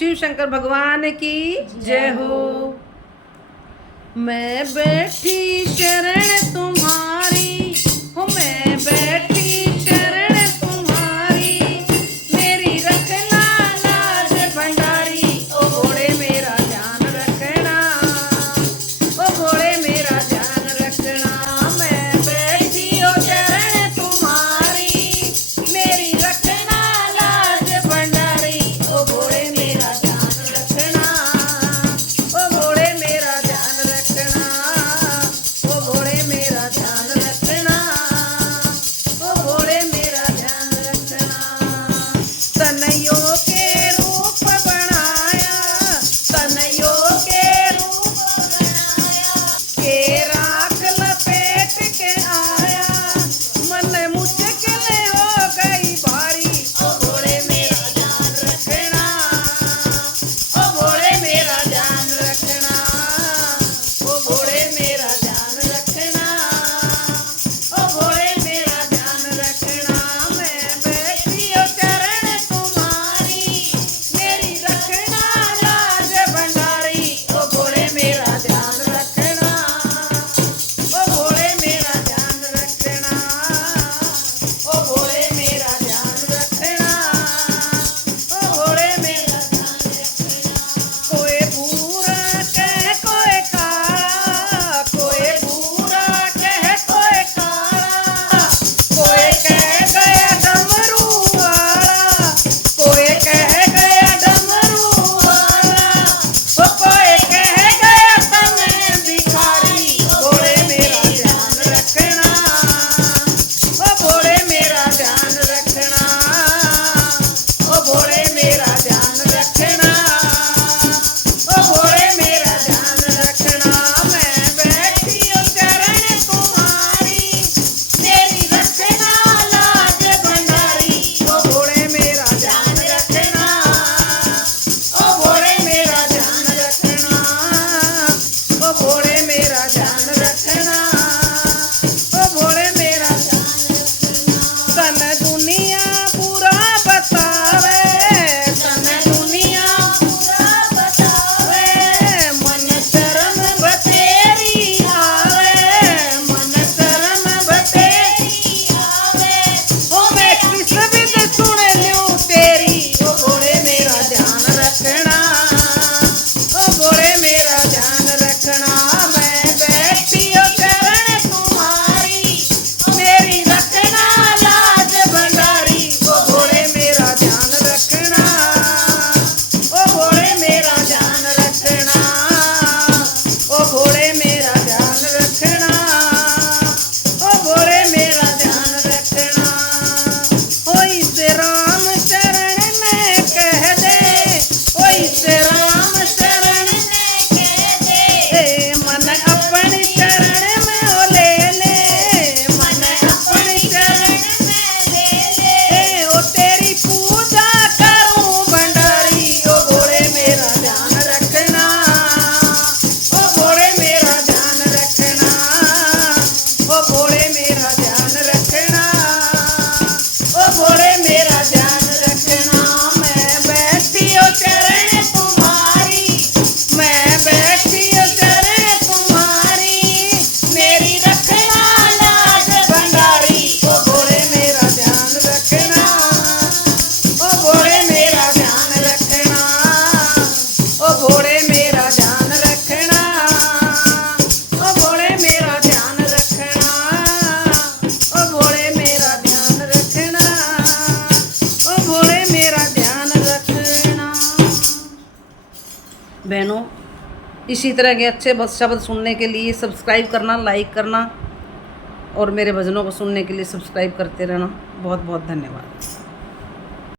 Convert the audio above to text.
शिव शंकर भगवान की जय हो। मैं बैठी शरण तुम्हारी हो, मैं बैठी शरण तुम्हारी, मेरी रखना लाज भंडारी। ओ घोड़े मेरा ध्यान रखना, ओ घोड़े मेरा ध्यान रखना। मैं बैठी हो शरण तुम्हारी, मेरी रखना लाज भंडारी। ओ घोड़े मेरा ध्यान रखना, ओ घोड़े मेरा ध्यान रखना, ओ घोड़े मेरा ध्यान रखना, ओ घोड़े मेरा ध्यान रखना। तनयों के रूप बनाया, तनयों के रूप बनाया, के राख लपेट के आया, मन मुश्किल हो गई भारी। ओ घोड़े मेरा ध्यान रखना, ओ घोड़े मेरा ध्यान रखना, ओ घोड़े मेरा ध्यान रखना, ओ घोड़े मेरा ध्यान रखना। मैं बैठी हो चरण तुम्हारी, मेरी रखना लाज भंडारी। ओ घोड़े मेरा ध्यान रखना, ओ घोड़े मेरा ध्यान रखना, ओ घोड़े मेरा ध्यान रखना, ओ घोड़े मेरा ध्यान रखना। कोई बुरा कह कोई काला, कोई बुरा कह कोई काला, कोई कह गया डमरू वाला, कोई कह गया डमरू वाला, ओ कोई कह गया तने भिखारी। घोड़े मेरा ध्यान रखना, ओ घोड़े मेरा ध्यान रखना, ओ घोड़े मेरा ध्यान रखना, ओ घोड़े मेरा ध्यान रखना। मैं बैठी हूँ चरण तुम्हारी, मेरी रखना लाज भंडारी। ओ घोड़े मेरा ध्यान रखना, ओ घोड़े मेरा ध्यान रखना, ओ घोड़े मेरा ध्यान रखना, ओ घोड़े मेरा ध्यान रखना। तन दुनिया बुरा बतावे, तन दुनिया बुरा बतावे, मन शर्म बतेरी आवे, मन शर्म बतेरी आवे। ओ मैं किस विद सुन लूं तेरी। ओ घोड़े मेरा ध्यान रखना, ओ घोड़े मेरा ध्यान रखना। मैं बैठी हो चरण तुम्हारी, मेरी रखना लाज भंडारी। ओ घोड़े मेरा ध्यान रखना, ओ घोड़े मेरा ध्यान रखना, ओ घोड़े मेरा ध्यान रखना, ओ घोड़े मेरा ध्यान रखना। ओ इस राम शरण में कह दे, ओ इस राम शरण में कह दे, मन अपनी शरण में ओ ले ले, मन अपनी शरण में ले ले। ओ तेरी पूजा करूं भंडारी। ओ घोड़े मेरा ध्यान रखना, ओ घोड़े मेरा ध्यान रखना, ओ घोड़े मेरा ध्यान रखना, ओ घोड़े मेरा ध्यान रखना। मैं बैठी हो चरण तुम्हारी, मैं बैठी हो चरण तुम्हारी, मेरी रखना लाज भंडारी। ओ घोड़े मेरा ध्यान रखना, ओ घोड़े मेरा ध्यान रखना, ओ घोड़े मेरा ध्यान रखना, ओ घोड़े मेरा ध्यान रखना, ओ घोड़े मेरा ध्यान रखना, ओ घोड़े मेरा ध्यान रखना। बहनों, इसी तरह के अच्छे शब्द सुनने के लिए सब्सक्राइब करना, लाइक करना और मेरे भजनों को सुनने के लिए सब्सक्राइब करते रहना। बहुत बहुत धन्यवाद।